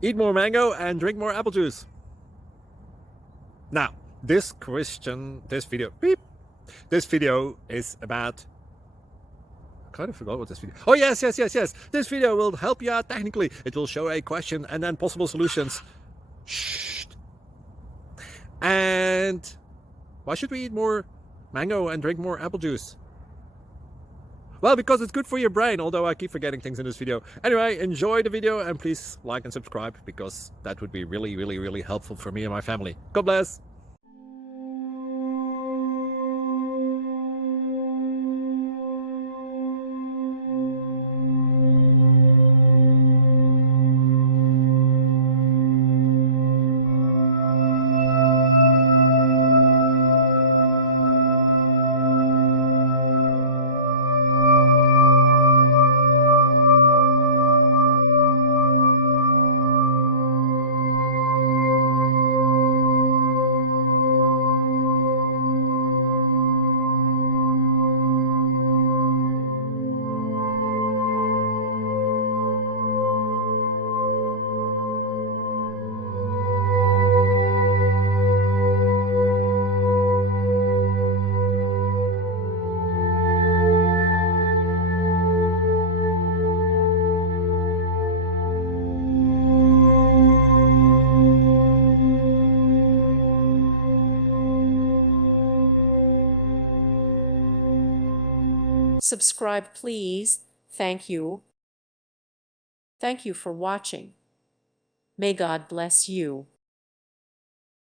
Eat more mango and drink more apple juice. Now, this video is about, I kind of forgot what this video. Oh, yes. This video will help you out technically. It will show a question and then possible solutions. Shh. And why should we eat more mango and drink more apple juice? Well, because it's good for your brain, although I keep forgetting things in this video. Anyway, enjoy the video and please like and subscribe, because that would be really helpful for me and my family. God bless. Subscribe, please. Thank you. Thank you for watching. May God bless you.